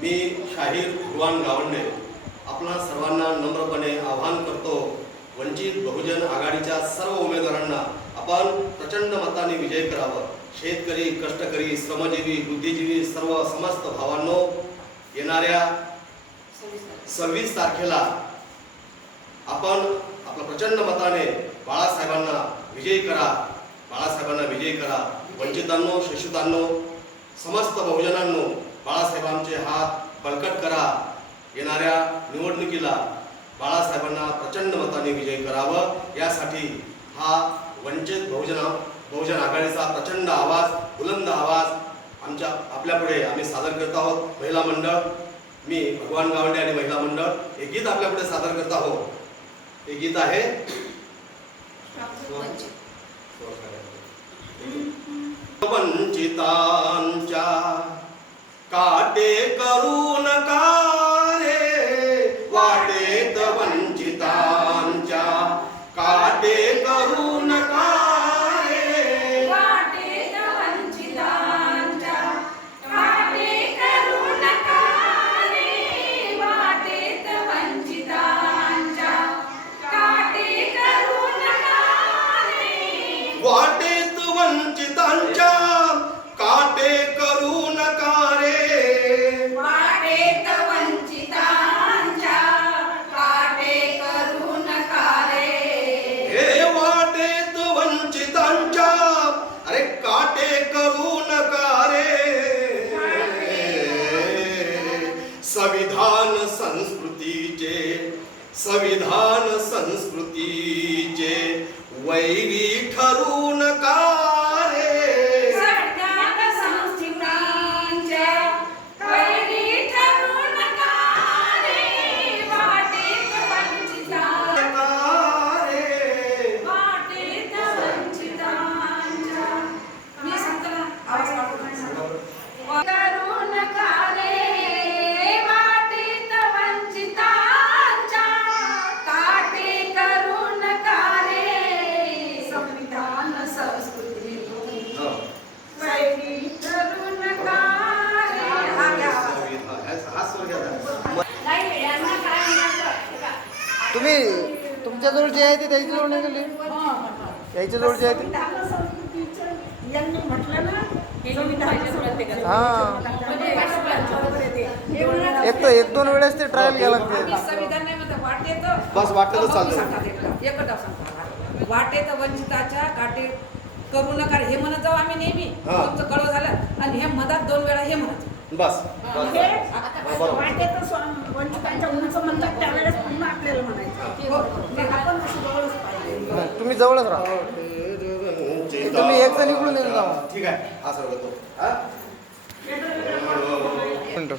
मी शाहीर भगवान गावंडे आपणा सर्वांना नम्रपणे आवाहन करतो, वंचित बहुजन आघाडीच्या सर्व उमेदवारांना आपण प्रचंड मताने विजय करावा। शेतकरी, कष्टकरी, श्रमजीवी, बुद्धिजीवी सर्व समस्त भावांनो, येणाऱ्या 26 तारखेला आपण आपल्या प्रचंड मताने बाळासाहेबांना विजयी करा, बाळासाहेबांना विजयी करा। वंचितांनो, शोषितांनो, समस्त बहुजनांनो, बाळासाहेबांचे हात बळकट करा। येणाऱ्या निवडणुकीला बाळासाहेबांना प्रचंड मताने विजयी करावं, यासाठी हा वंचित बहुजन आघाडीचा प्रचंड आवाज, बुलंद आवाज आपल्यापुढे आम्ही सादर करत आहोत। महिला मंडळ, मी भगवान गावंडे आणि महिला मंडळ हे गीत आपल्यापुढे सादर करत आहोत। हे गीत आहे वंचितांच्या काटे करू नका रे, वाटेत वंचितांच्या काटे करू नका रे, वाटेत वंचितांच्या काटे करू नका रे, वाटेत वंचितांच्या काटे करू नका रे, वाटेत वंचितांच्या काटे करू नका रे, वाटेत वंचितांच्या काटे करू नका रे, हे वाटेत वंचितांच्या अरे काटे करू नका रे। संविधान संस्कृतीचे वैरी ठरू नका रे, संविधान संस्कृतीचे वैरी ठरू नका रे, वाटेत वंचितांच्या वाटेत वंचितांच्या मी सांगतो ना, आवाज करू नका रे, वाटेत वंचितांच्या काटे करू नका रे, संविधान संस्कृती वैरी ठरू नका रे। तुम्ही तुमच्या जवळ जे आहे ते त्याच्या जवळ नाही गेले, त्याच्या जवळ जे आहे ते यांनी म्हटलं ना, हां, एक दोन वेळेस ते ट्रायल घ्यायला लागते। संविधान नाही म्हणतात, वाटेत बस वाटेतच चालतं। एकच डाव सांगतो, वाटेत वंचिताच्या काटे करू नका हे म्हणत जाऊ आम्ही नेहमी। तुमचं कळव झालं आणि हे मधात 2 वेळा हे म्हणत बस हे वाटेतच वंचितांच्या उन्हाचं म्हणतात, त्यावेळेस पुन्हा आपल्याला म्हणायचं आपण कसं जवळच पाहिजे। तुम्ही जवळच राहा, तुम्ही एक जण इकडून येऊन जा। ठीक आहे, हा सर्व मिनिट